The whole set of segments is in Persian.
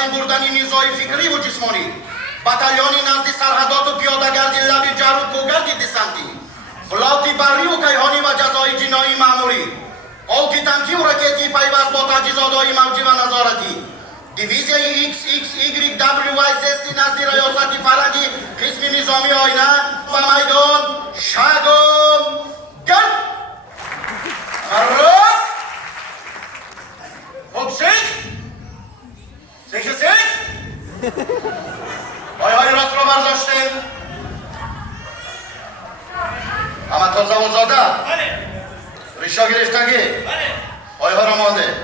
بین بردن نیروهای فکری و جسمانی باتالیونی نزد سرحدات و پیاده‌گردی لب جر و کوگرد دسانتی فلوت بری و کیهانی و جزای جنایی ماموری قوت تانکی و راکتی پیوست با تجهیزات‌های موجی و نظارتی دیویزیای XXYWY زستی نزد ریاستی فرنگی قسم نظامی آینه و میدان شگم گرد راست خب سیخ های راست رو برداشتیم اما تازه و زاده ریشا گرفتگی های ها را مانده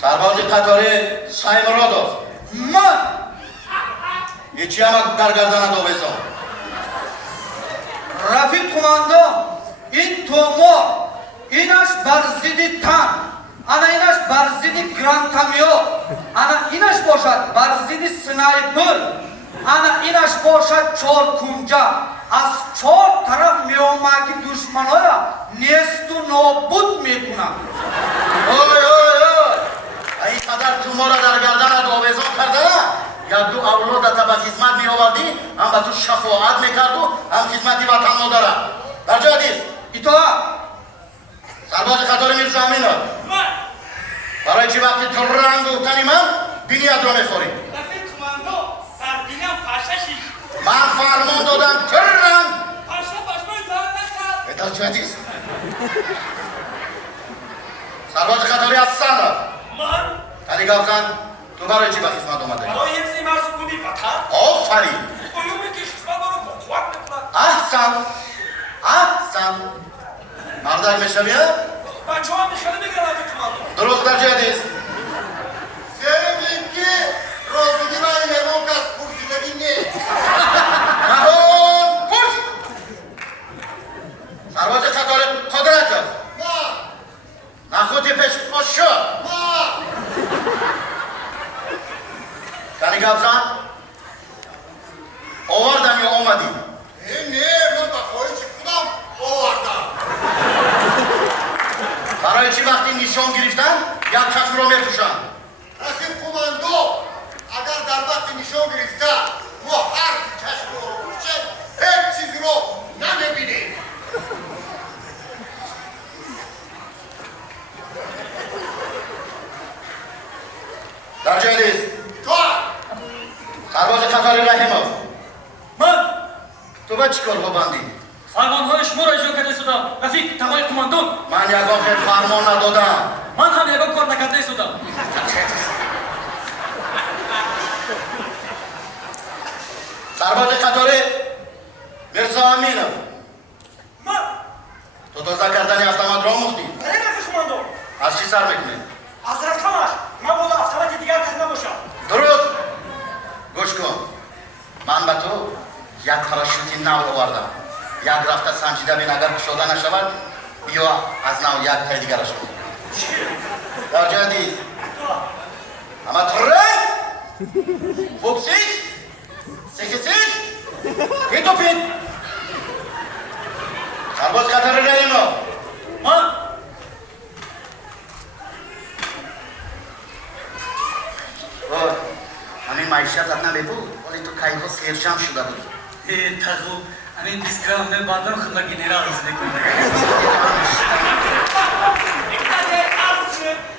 سرباز قطاری سایم رادوف من یچی هم در گردن دویزم رفیق کماندو این تومور اینش برزیدی تن انا اینش برزیدی گرانتامیو انا اینش باشد برزیدی سنایپر انا اینش باشد چور کنجا از چور طرف میومگی دشمنایا نیست و نابود میکنم این قدر تومور را در گردن دویزم کرده یا دو اولاد تا به خدمت می آوردی هم به تو شفاعت میکرد و هم خدمتی وطن مادره در جای حدیث ایتوها سرباز قطار میرزا امینه برای چی وقتی تو رنگ و تنی من بینیت را میخوری رفیق کماندو در بینیم پاششی من فرمان دادم تو رنگ پاشا باشمای دار نکرد در جای حدیث سرباز قطاری از سنده من تنی گفزن تو برای چی به خدمت آمده برای حفظ مرزبونی وطن آفرین قیومی که خدمت رو با قوت میکنند احسن مردک میشویه بچه ها میخواهی بگه رفیق کماندو درست در جای حدیث Sevdim ki rozunu böyle monkas kursuna bindi. نهان پوش سرباز قطار قدرت Ma, نخوتی پیش آشا ma. کنی گفزن آوردم یا آمدی Ne, ben bakayım çıktım o vardı. برای چی وقتی نشان گرفتن یک چشم رو میپوشن Rakip komando, agar dar vakti nişan girifte, bu her keşf olursa, hiç çizgi ne bileyim. در جای حدیث Tuğ, سرباز قطار رحیمov من تو به چی کار بندی فرمانهای شما را اجرا کرده شدم رفیق تقای کماندون من یکان خیلی فرمان ندادم من هم یکان کار نکرده شدم سرباز قطار میرزا امینov من تو تازه کردنی автомат را مختی برای رفیق کماندو از چی سر میکنی از رفتمش من باید افتمت دیگر تهنه باشم درست گوش کن من به تو یک پراشوتی نو آوردم یک رفته سنجیده بین اگر گشاده نشود بیا از نو یک تای دیگرش کن در جای حدیث اما تره فوکسیش سکسیش پیت و پیت سرباز قطر رحیمov من همین معیشتت نمیبود ولی تو کیها سیرشم شده بود تقو همین دیسکرام نه باندم خدا گنرال از نکنه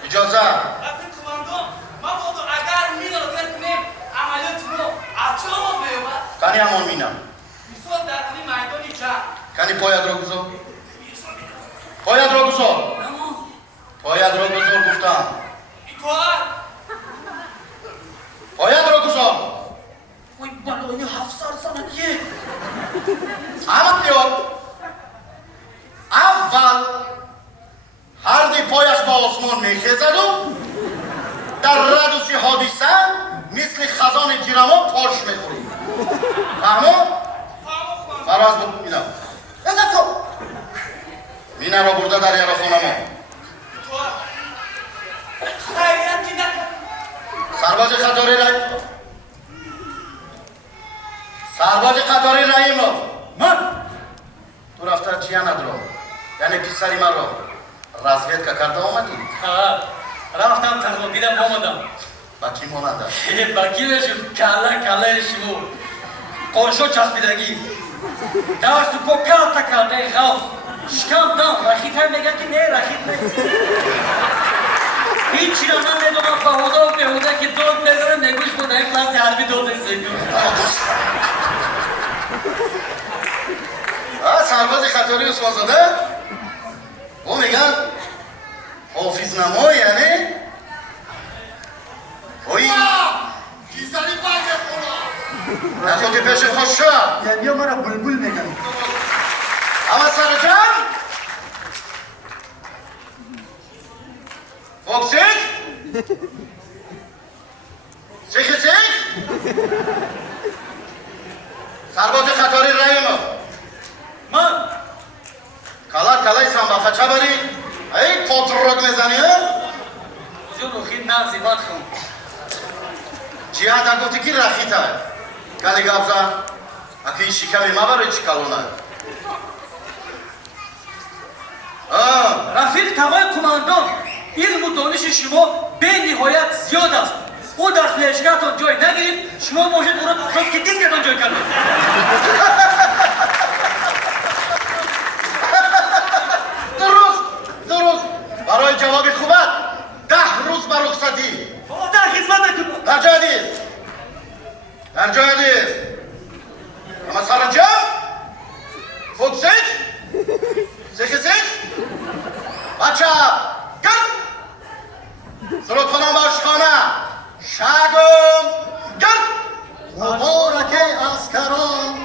اجازه رفیق کماندو من باید اگر میلادر کنیم عملیاتمون از چه آواز بیومد کنی همون مینم میسود در همین میدانی جمع کنی پاید رو گذار پاید رو گذار پاید رو گذار گفتم ایتوار پاید رو گذار وای بالای 7 سال سالگیه اما بیاد اول هر دی پایش با آسمان میخیزد و در ردوسی حادثه مثل خزان تیرما پاش میخوری فهمو؟ فراز بود مینا مینا را برده در یرا خونما ایتوار خیلیت که نکن سرباز قطاری رای سرباز قطاری رحیمov من تو رفته چیه ندارم یعنی پسری من را رزویدکا کرده آمدی ها رفتم تنها دیدم آمدم با کی مانده؟ بکیرشون کله شما قرشو چسبیدگی دست و پا کل کرده غوث شکم دام رخیت هم میگن که نه رخیت نیست هیچی را من میدونم بهوده و بهوده که داد میزنم نگوش بوده این کلاس حربی داد سکون سرباز خطاری عثمان زاده او میگن حافظ نما یعنی اوی گیزنی بنده خدا نخوتی پیش خوش شد یعنی مرا بلبل میگن اما سرجم فوکسیک سیخ سرباز خطاری رای ما من کلای سنباخه چه بری؟ ای پاتروگ میزنی ها؟ جو روخید نغزی باد خون چی ها گفتی که رخیت های؟ کلی گبزن؟ اکی این شکمی ما برای چی کلونه؟ رفیق تمام کماندان علم و دانش شما به نهایت زیاد است او در فلشگاهتان جای نگیرید شما موجود او را راست که دیسکتان جای کرده درست برای جواب خوبت 10 روز بر رخصتی بابا در خدمت نکن در جای دیست اما سرانجام فوکسیک سیخ بچه گل سرود کنم باشخانه شگم گل مبارک اسکران